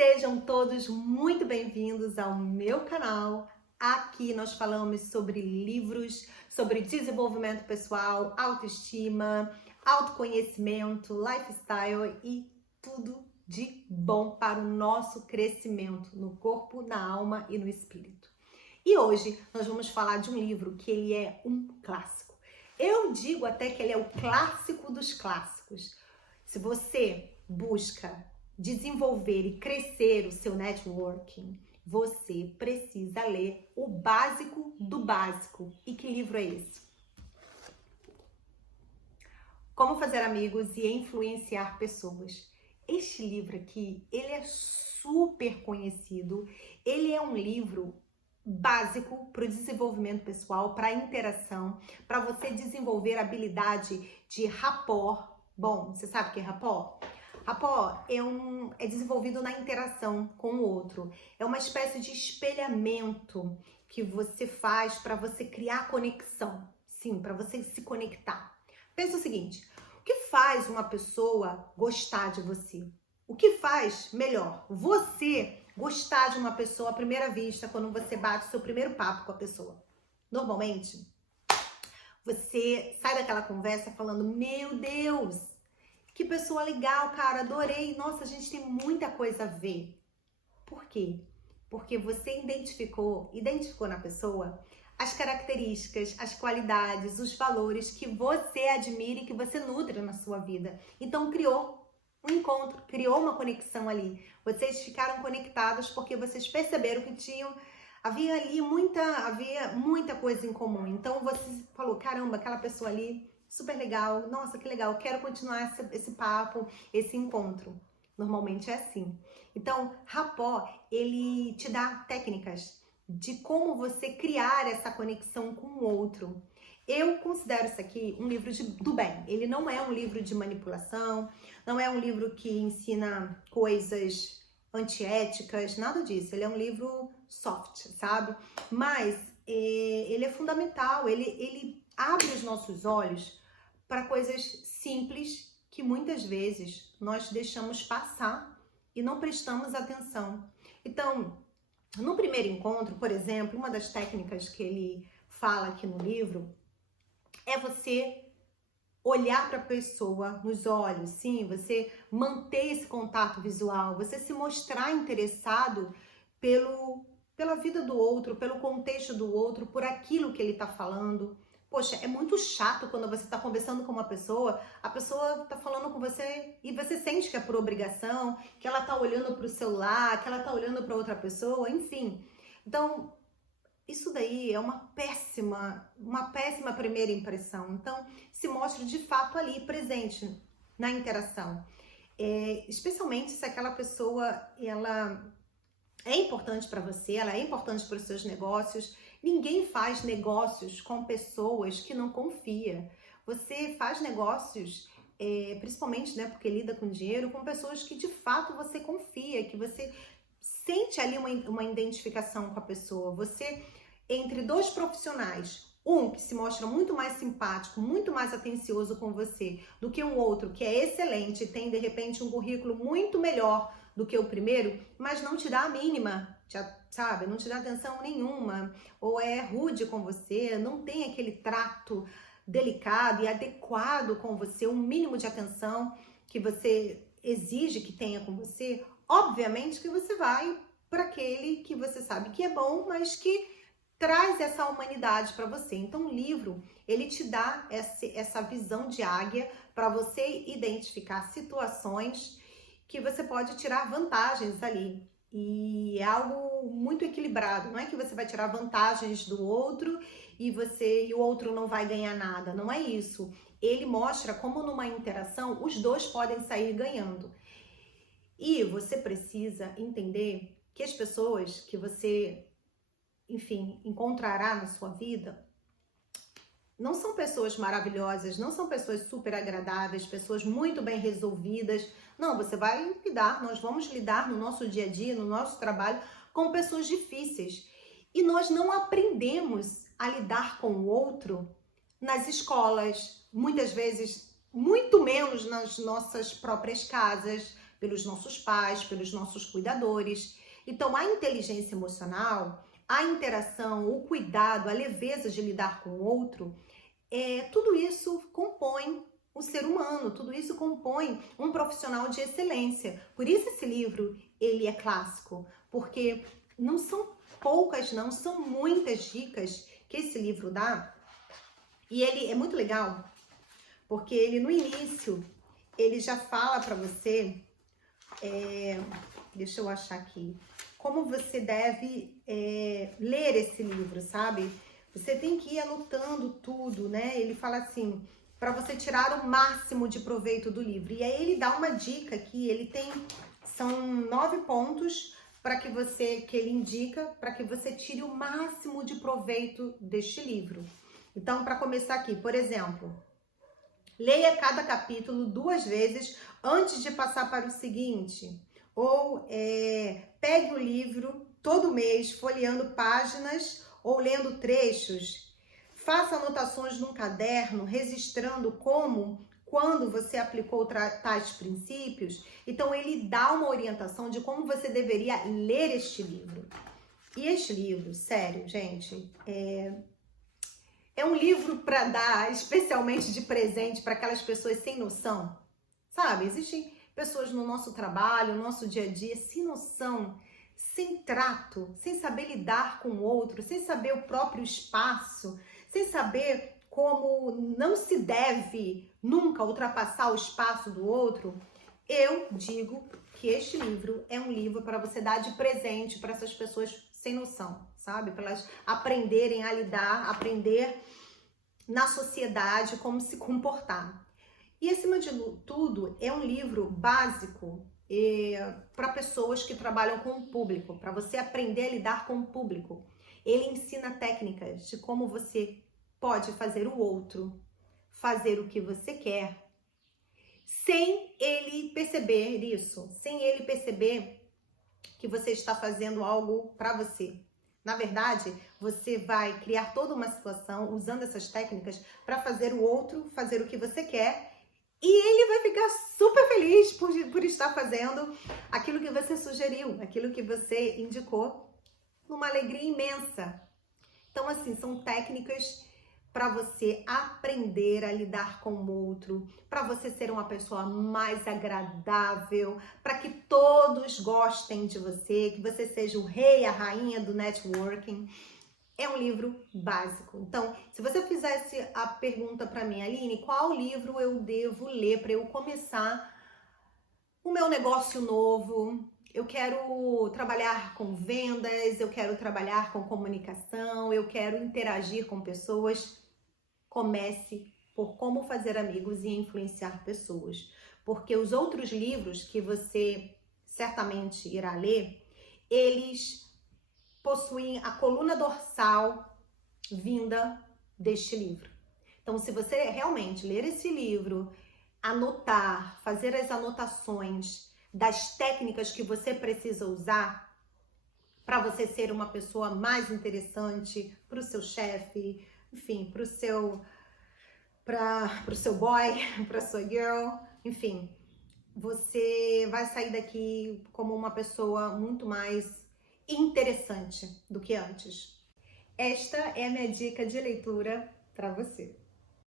Sejam todos muito bem-vindos ao meu canal. Aqui nós falamos sobre livros, sobre desenvolvimento pessoal, autoestima, autoconhecimento, lifestyle e tudo de bom para o nosso crescimento no corpo, na alma e no espírito. E hoje nós vamos falar de um livro que ele é um clássico. Eu digo até que ele é o clássico dos clássicos. Se você busca desenvolver e crescer o seu networking, você precisa ler o básico do básico. E que livro é esse? Como fazer amigos e influenciar pessoas. Este livro aqui, ele é super conhecido. Ele é um livro básico para o desenvolvimento pessoal, para a interação, para você desenvolver a habilidade de rapport. Bom, você sabe o que é rapport? Rapport é desenvolvido na interação com o outro. É uma espécie de espelhamento que você faz para você criar conexão. Sim, para você se conectar. Pensa o seguinte, o que faz uma pessoa gostar de você? O que faz, melhor, você gostar de uma pessoa à primeira vista quando você bate o seu primeiro papo com a pessoa? Normalmente, você sai daquela conversa falando, meu Deus, que pessoa legal, cara, adorei. Nossa, a gente tem muita coisa a ver. Por quê? Porque você identificou na pessoa as características, as qualidades, os valores que você admira e que você nutre na sua vida. Então, criou um encontro, criou uma conexão ali. Vocês ficaram conectados porque vocês perceberam que havia muita coisa em comum. Então, você falou, caramba, aquela pessoa ali, super legal, nossa, que legal, quero continuar esse papo, esse encontro. Normalmente é assim. Então, rapport, ele te dá técnicas de como você criar essa conexão com o outro. Eu considero isso aqui um livro do bem. Ele não é um livro de manipulação, não é um livro que ensina coisas antiéticas, nada disso. Ele é um livro soft, sabe? Mas ele é fundamental, ele abre os nossos olhos para coisas simples que muitas vezes nós deixamos passar e não prestamos atenção. Então, no primeiro encontro, por exemplo, uma das técnicas que ele fala aqui no livro é você olhar para a pessoa nos olhos, sim, você manter esse contato visual, você se mostrar interessado pela vida do outro, pelo contexto do outro, por aquilo que ele está falando. Poxa, é muito chato quando você está conversando com uma pessoa, a pessoa está falando com você e você sente que é por obrigação, que ela está olhando para o celular, que ela está olhando para outra pessoa, enfim. Então, isso daí é uma péssima primeira impressão. Então, se mostre de fato ali, presente na interação. Especialmente se aquela pessoa, ela é importante para você, ela é importante para os seus negócios. Ninguém faz negócios com pessoas que não confia. Você faz negócios, principalmente, né, porque lida com dinheiro, com pessoas que de fato você confia, que você sente ali uma identificação com a pessoa. Você, entre dois profissionais, um que se mostra muito mais simpático, muito mais atencioso com você do que um outro que é excelente e tem de repente um currículo muito melhor do que o primeiro, mas não te dá a mínima, sabe? Não te dá atenção nenhuma, ou é rude com você, não tem aquele trato delicado e adequado com você, um mínimo de atenção que você exige que tenha com você, obviamente que você vai para aquele que você sabe que é bom, mas que traz essa humanidade para você. Então, o livro, ele te dá essa visão de águia para você identificar situações que você pode tirar vantagens ali. E é algo muito equilibrado. Não é que você vai tirar vantagens do outro e o outro não vai ganhar nada. Não é isso. Ele mostra como numa interação os dois podem sair ganhando. E você precisa entender que as pessoas que você, enfim, encontrará na sua vida não são pessoas maravilhosas, não são pessoas super agradáveis, pessoas muito bem resolvidas. Não, nós vamos lidar no nosso dia a dia, no nosso trabalho, com pessoas difíceis. E nós não aprendemos a lidar com o outro nas escolas, muitas vezes, muito menos nas nossas próprias casas, pelos nossos pais, pelos nossos cuidadores. Então, a inteligência emocional, a interação, o cuidado, a leveza de lidar com o outro, tudo isso compõe o ser humano, tudo isso compõe um profissional de excelência. Por isso esse livro, ele é clássico, porque não são poucas, não, são muitas dicas que esse livro dá. E ele é muito legal, porque ele no início, ele já fala para você, deixa eu achar aqui, como você deve ler esse livro, sabe? Você tem que ir anotando tudo, né? Ele fala assim, para você tirar o máximo de proveito do livro. E aí ele dá uma dica aqui, são 9 pontos que ele indica para que você tire o máximo de proveito deste livro. Então, para começar aqui, por exemplo, leia cada capítulo 2 vezes antes de passar para o seguinte. Ou pegue o livro todo mês, folheando páginas ou lendo trechos. Faça anotações num caderno, registrando quando você aplicou tais princípios. Então, ele dá uma orientação de como você deveria ler este livro. E este livro, sério, gente, é um livro para dar especialmente de presente para aquelas pessoas sem noção. Sabe, existem pessoas no nosso trabalho, no nosso dia a dia, sem noção, sem trato, sem saber lidar com o outro, sem saber o próprio espaço, sem saber como não se deve nunca ultrapassar o espaço do outro. Eu digo que este livro é um livro para você dar de presente para essas pessoas sem noção, sabe? Para elas aprenderem a lidar, aprender na sociedade como se comportar. E, acima de tudo, é um livro básico para pessoas que trabalham com o público, para você aprender a lidar com o público. Ele ensina técnicas de como você pode fazer o outro fazer o que você quer, sem ele perceber isso, sem ele perceber que você está fazendo algo para você. Na verdade, você vai criar toda uma situação usando essas técnicas para fazer o outro fazer o que você quer. E ele vai ficar super feliz por estar fazendo aquilo que você sugeriu, aquilo que você indicou, numa alegria imensa. Então, assim, são técnicas para você aprender a lidar com o outro, para você ser uma pessoa mais agradável, para que todos gostem de você, que você seja o rei, a rainha do networking. É um livro básico. Então, se você fizesse a pergunta para mim, Aline, qual livro eu devo ler para eu começar o meu negócio novo? Eu quero trabalhar com vendas, eu quero trabalhar com comunicação, eu quero interagir com pessoas. Comece por como fazer amigos e influenciar pessoas. Porque os outros livros que você certamente irá ler, eles possuem a coluna dorsal vinda deste livro. Então, se você realmente ler esse livro, anotar, fazer as anotações das técnicas que você precisa usar para você ser uma pessoa mais interessante para o seu chefe, enfim, para o seu boy, para a sua girl, enfim, você vai sair daqui como uma pessoa muito mais interessante do que antes. Esta é a minha dica de leitura para você.